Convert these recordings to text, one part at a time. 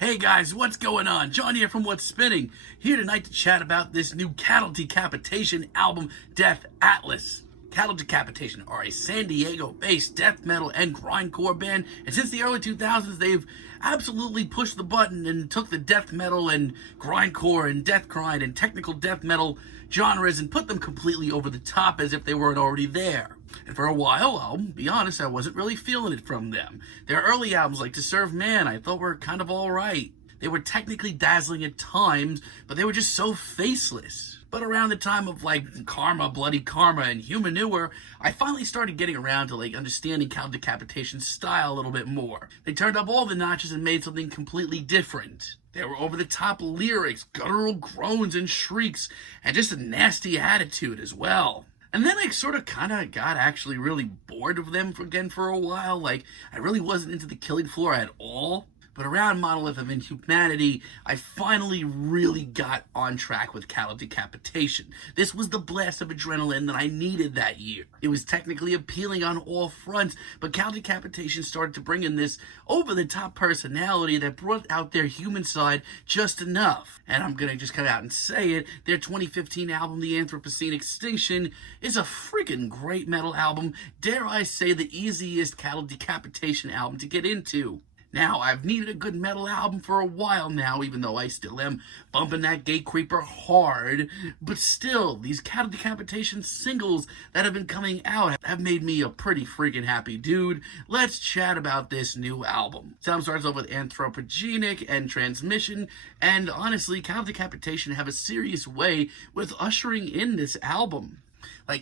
Hey guys, what's going on? John here from What's Spinning, here tonight to chat about this new Cattle Decapitation album, Death Atlas. Cattle Decapitation are a San Diego-based death metal and grindcore band, and since the early 2000s, they've absolutely pushed the button and took the death metal and grindcore and deathgrind and technical death metal genres and put them completely over the top as if they weren't already there. And for a while, I'll be honest, I wasn't really feeling it from them. Their early albums like To Serve Man, I thought were kind of alright. They were technically dazzling at times, but they were just so faceless. But around the time of Karma, Bloody Karma, and Humanure, I finally started getting around to understanding Cattle Decapitation's style a little bit more. They turned up all the notches and made something completely different. There were over-the-top lyrics, guttural groans and shrieks, and just a nasty attitude as well. And then I got actually really bored of them again for a while. I really wasn't into the Killing Floor at all. But around Monolith of Inhumanity, I finally really got on track with Cattle Decapitation. This was the blast of adrenaline that I needed that year. It was technically appealing on all fronts, but Cattle Decapitation started to bring in this over-the-top personality that brought out their human side just enough. And I'm gonna just cut out and say it, their 2015 album, The Anthropocene Extinction, is a freaking great metal album. Dare I say the easiest Cattle Decapitation album to get into. Now, I've needed a good metal album for a while now, even though I still am bumping that Gate Creeper hard. But still, these Cattle Decapitation singles that have been coming out have made me a pretty freaking happy dude. Let's chat about this new album. The album starts off with Anthropogenic and Transmission, and honestly, Cattle Decapitation have a serious way with ushering in this album.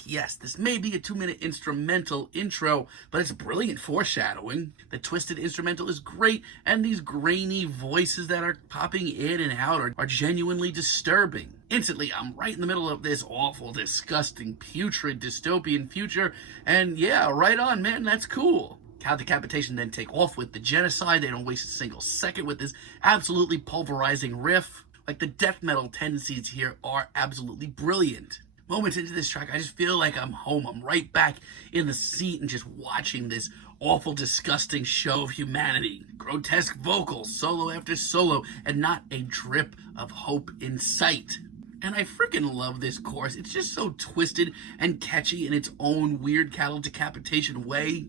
Yes, this may be a 2-minute instrumental intro, but it's brilliant foreshadowing. The twisted instrumental is great, and these grainy voices that are popping in and out are genuinely disturbing. Instantly, I'm right in the middle of this awful, disgusting, putrid, dystopian future, and yeah, right on, man, that's cool. Cattle Decapitation then take off with the Genocide. They don't waste a single second with this absolutely pulverizing riff. The death metal tendencies here are absolutely brilliant. Moments into this track, I just feel like I'm home. I'm right back in the seat and just watching this awful, disgusting show of humanity. Grotesque vocals, solo after solo, and not a drip of hope in sight. And I freaking love this chorus. It's just so twisted and catchy in its own weird Cattle Decapitation way.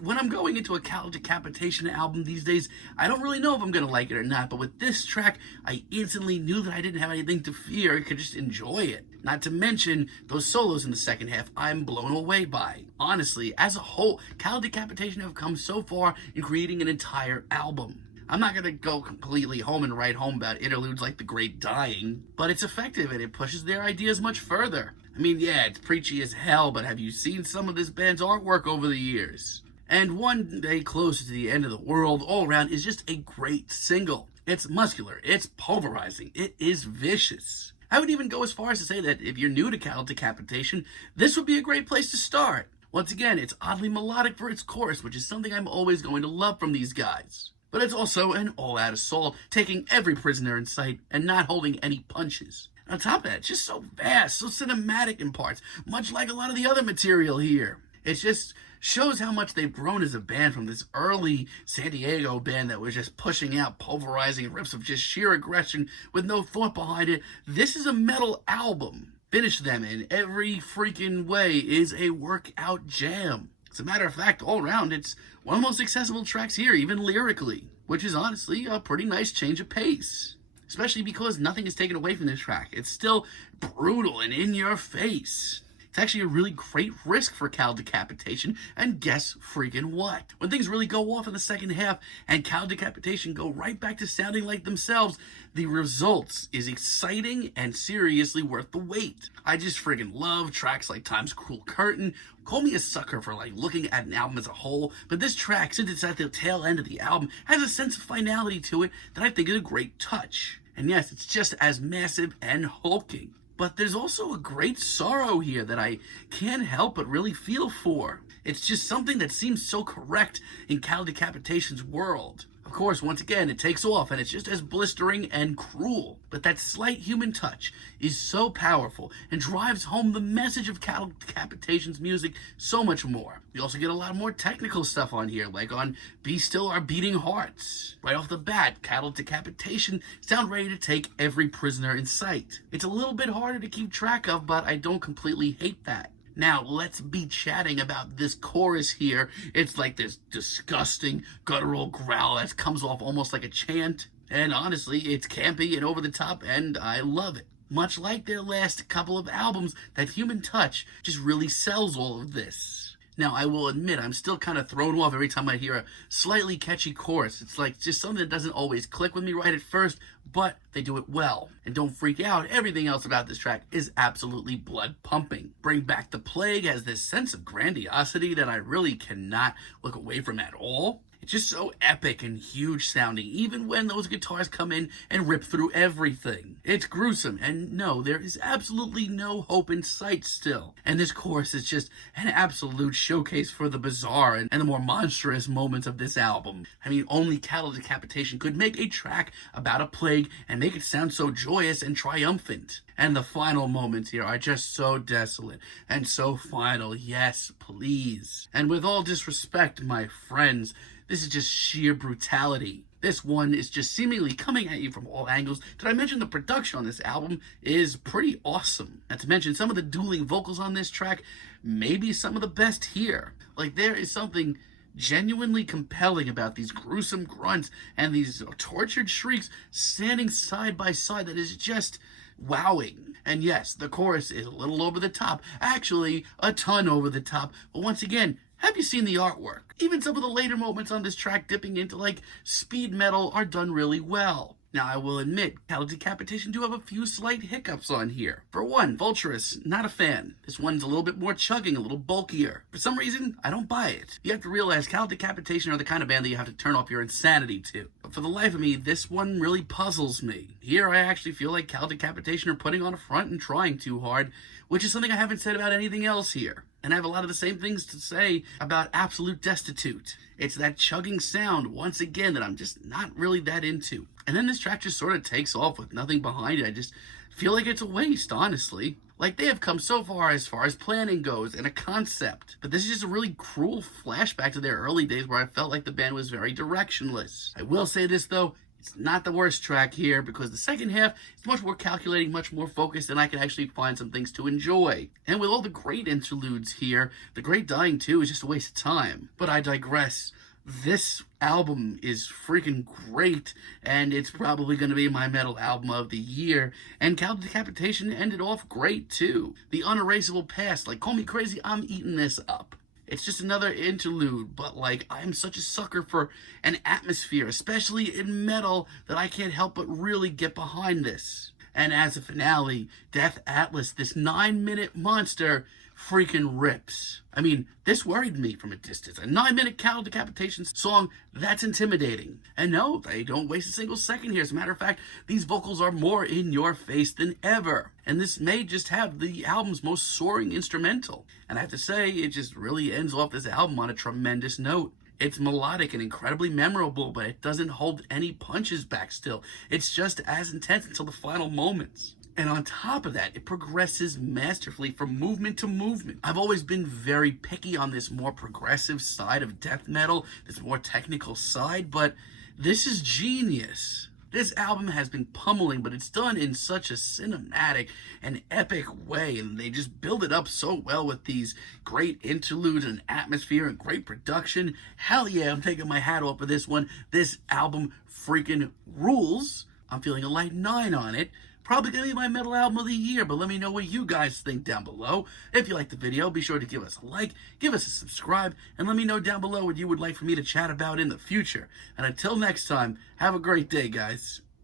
When I'm going into a Cattle Decapitation album these days, I don't really know if I'm going to like it or not, but with this track, I instantly knew that I didn't have anything to fear. I could just enjoy it. Not to mention, those solos in the second half, I'm blown away by. Honestly, as a whole, Cattle Decapitation have come so far in creating an entire album. I'm not going to go completely home and write home about interludes like The Great Dying, but it's effective and it pushes their ideas much further. I mean, yeah, it's preachy as hell, but have you seen some of this band's artwork over the years? And One Day Closer to the End of the World all around is just a great single. It's muscular, it's pulverizing, it is vicious. I would even go as far as to say that if you're new to Cattle Decapitation, this would be a great place to start. Once again, it's oddly melodic for its chorus, which is something I'm always going to love from these guys. But it's also an all-out assault, taking every prisoner in sight and not holding any punches. On top of that, it's just so vast, so cinematic in parts, much like a lot of the other material here. It just shows how much they've grown as a band from this early San Diego band that was just pushing out pulverizing riffs of just sheer aggression with no thought behind it. This is a metal album. Finish them in every freaking way is a workout jam. As a matter of fact, all around, it's one of the most accessible tracks here, even lyrically, which is honestly a pretty nice change of pace. Especially because nothing is taken away from this track. It's still brutal and in your face. It's actually a really great risk for Cattle Decapitation, and guess freaking what? When things really go off in the second half and Cattle Decapitation go right back to sounding like themselves, the results is exciting and seriously worth the wait. I just freaking love tracks like Time's Cruel Curtain. Call me a sucker for looking at an album as a whole, but this track, since it's at the tail end of the album, has a sense of finality to it that I think is a great touch. And yes, it's just as massive and hulking. But there's also a great sorrow here that I can't help but really feel for. It's just something that seems so correct in Cattle Decapitation's world. Of course, once again, it takes off and it's just as blistering and cruel. But that slight human touch is so powerful and drives home the message of Cattle Decapitation's music so much more. We also get a lot more technical stuff on here, like on Be Still Our Beating Hearts. Right off the bat, Cattle Decapitation sound ready to take every prisoner in sight. It's a little bit harder to keep track of, but I don't completely hate that. Now, let's be chatting about this chorus here. It's like this disgusting guttural growl that comes off almost like a chant. And honestly, it's campy and over the top, and I love it. Much like their last couple of albums, that human touch just really sells all of this. Now, I will admit, I'm still kind of thrown off every time I hear a slightly catchy chorus. It's like just something that doesn't always click with me right at first, but they do it well. And don't freak out, everything else about this track is absolutely blood pumping. Bring Back the Plague has this sense of grandiosity that I really cannot look away from at all. It's just so epic and huge sounding, even when those guitars come in and rip through everything. It's gruesome, and no, there is absolutely no hope in sight still. And this chorus is just an absolute showcase for the bizarre and the more monstrous moments of this album. I mean, only Cattle Decapitation could make a track about a plague and make it sound so joyous and triumphant. And the final moments here are just so desolate and so final. Yes, please. And with all disrespect, my friends, this is just sheer brutality. This one is just seemingly coming at you from all angles. Did I mention the production on this album is pretty awesome? Not to mention some of the dueling vocals on this track, maybe some of the best here. Like, there is something genuinely compelling about these gruesome grunts and these tortured shrieks standing side by side that is just wowing. And yes, the chorus is a little over the top, actually a ton over the top, but once again, have you seen the artwork? Even some of the later moments on this track dipping into like speed metal are done really well. Now, I will admit, Cattle Decapitation do have a few slight hiccups on here. For one, Vulturous, not a fan. This one's a little bit more chugging, a little bulkier. For some reason, I don't buy it. You have to realize Cattle Decapitation are the kind of band that you have to turn off your insanity to. But for the life of me, this one really puzzles me. Here, I actually feel like Cattle Decapitation are putting on a front and trying too hard, which is something I haven't said about anything else here. And I have a lot of the same things to say about Absolute Destitute. It's that chugging sound, once again, that I'm just not really that into. And then this track just sort of takes off with nothing behind it. I just feel like it's a waste, honestly. Like, they have come so far as planning goes and a concept. But this is just a really cruel flashback to their early days where I felt like the band was very directionless. I will say this, though. It's not the worst track here because the second half is much more calculating, much more focused, and I can actually find some things to enjoy. And with all the great interludes here, the Great Dying too is just a waste of time. But I digress. This album is freaking great, and it's probably going to be my metal album of the year. And Cattle Decapitation ended off great too. The Unerasable Past, like, call me crazy, I'm eating this up. It's just another interlude, but like, I'm such a sucker for an atmosphere, especially in metal, that I can't help but really get behind this. And as a finale, Death Atlas, this 9-minute monster, freaking rips. I mean, this worried me from a distance. A 9-minute Cattle Decapitation song, that's intimidating. And no, they don't waste a single second here. As a matter of fact, these vocals are more in your face than ever. And this may just have the album's most soaring instrumental. And I have to say, it just really ends off this album on a tremendous note. It's melodic and incredibly memorable, but it doesn't hold any punches back still. It's just as intense until the final moments. And on top of that, it progresses masterfully from movement to movement. I've always been very picky on this more progressive side of death metal, this more technical side, but this is genius. This album has been pummeling, but it's done in such a cinematic and epic way, and they just build it up so well with these great interludes and atmosphere and great production. Hell yeah, I'm taking my hat off for this one. This album freaking rules. I'm feeling a light 9 on it. Probably going to be my metal album of the year, but let me know what you guys think down below. If you liked the video, be sure to give us a like, give us a subscribe, and let me know down below what you would like for me to chat about in the future. And until next time, have a great day, guys.